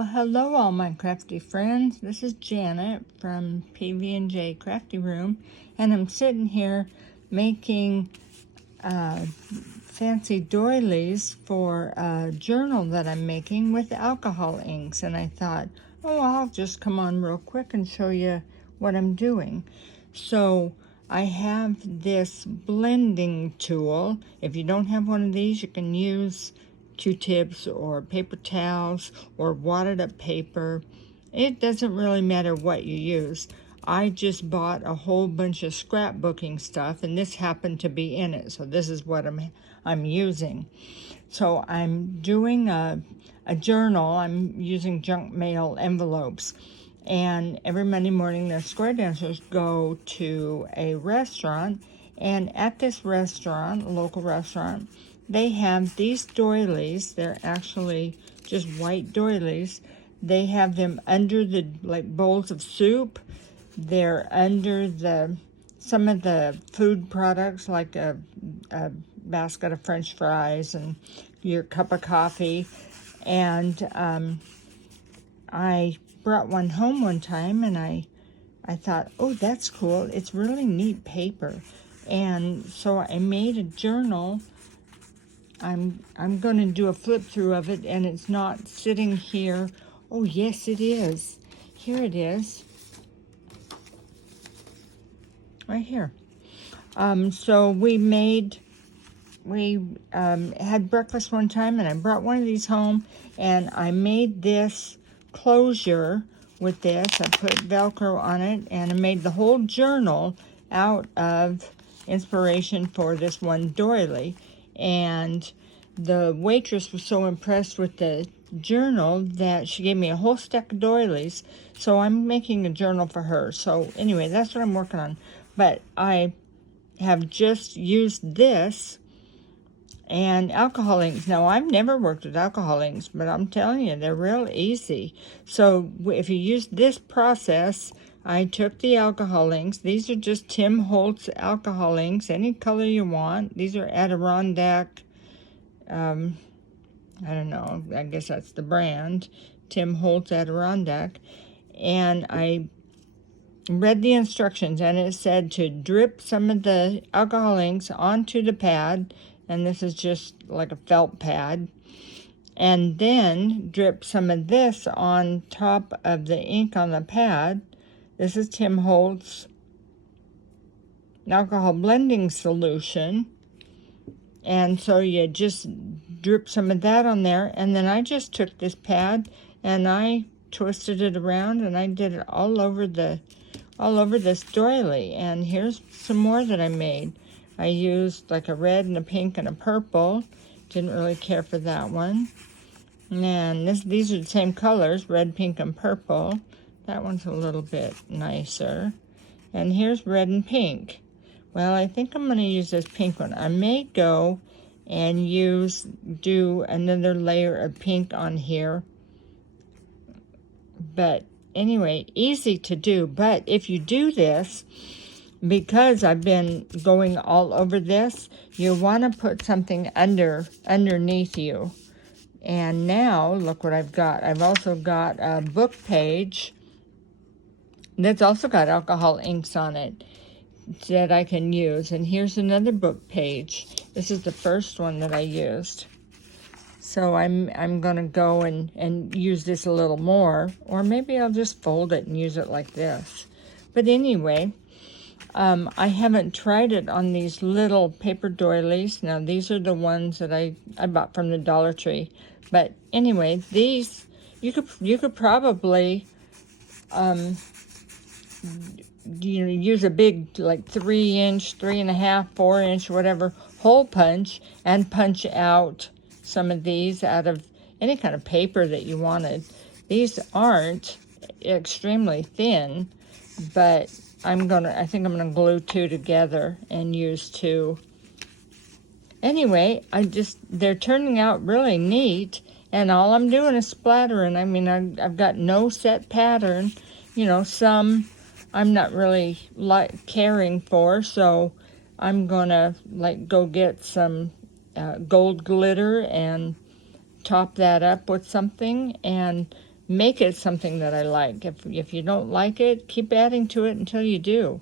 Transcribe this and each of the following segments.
Well, hello all my crafty friends. This is Janet from PV&J Crafty Room, and I'm sitting here making fancy doilies for a journal that I'm making with alcohol inks, and I thought, oh, I'll just come on real quick and show you what I'm doing. So I have this blending tool. If you don't have one of these, you can use Q-tips or paper towels or wadded up paper. It doesn't really matter what you use. I just bought a whole bunch of scrapbooking stuff, and this happened to be in it, so this is what I'm using. So I'm doing a journal. I'm using junk mail envelopes, and every Monday morning the square dancers go to a restaurant, and at this restaurant, a local restaurant, they have these doilies. They're actually just white doilies. They have them under the bowls of soup. They're under some of the food products, like a basket of French fries and your cup of coffee. And I brought one home one time, and I thought, oh, that's cool. It's really neat paper. And so I made a journal. I'm going to do a flip through of it, and it's not sitting here. Oh, yes, it is. Here it is. Right here. So we had breakfast one time, and I brought one of these home, and I made this closure with this. I put Velcro on it, and I made the whole journal out of inspiration for this one doily. And the waitress was so impressed with the journal that she gave me a whole stack of doilies. So I'm making a journal for her. So anyway, that's what I'm working on. But I have just used this and alcohol inks. Now, I've never worked with alcohol inks, but I'm telling you, they're real easy. So if you use this process, I took the alcohol inks. These are just Tim Holtz alcohol inks, any color you want. These are Adirondack. I don't know, I guess that's the brand, Tim Holtz Adirondack. And I read the instructions, and it said to drip some of the alcohol inks onto the pad, and this is just like a felt pad, and then drip some of this on top of the ink on the pad. This is Tim Holtz alcohol blending solution, and so you just drip some of that on there, and then I just took this pad and I twisted it around, and I did it all over this doily. And here's some more that I made. I used like a red and a pink and a purple. Didn't really care for that one. And these are the same colors, red, pink, and purple. That one's a little bit nicer. And here's red and pink. Well, I think I'm going to use this pink one. I may go and do another layer of pink on here. But anyway, easy to do. But if you do this, because I've been going all over this, you want to put something underneath you. And now, look what I've got. I've also got a book page that's also got alcohol inks on it that I can use. And here's another book page. This is the first one that I used. So I'm going to go and use this a little more, or maybe I'll just fold it and use it like this. But anyway, I haven't tried it on these little paper doilies. Now, these are the ones that I bought from the Dollar Tree. But anyway, these, you could probably use a big, like 3-inch, 3.5, 4-inch, whatever, hole punch, and punch out some of these out of any kind of paper that you wanted. These aren't extremely thin, but I think I'm gonna glue two together and use two. Anyway, they're turning out really neat, and all I'm doing is splattering. I mean, I've got no set pattern. Some I'm not really caring for, so I'm gonna go get some gold glitter and top that up with something and make it something that I like. If you don't like it, keep adding to it until you do.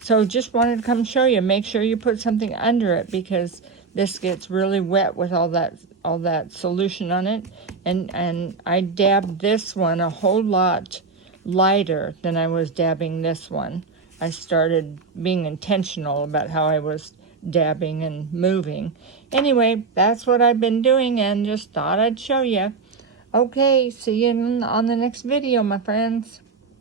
So just wanted to come show you. Make sure you put something under it because this gets really wet with all that solution on it. And I dabbed this one a whole lot lighter than I was dabbing this one. I started being intentional about how I was dabbing and moving. Anyway, that's what I've been doing and just thought I'd show you. Okay, see you on the next video, my friends.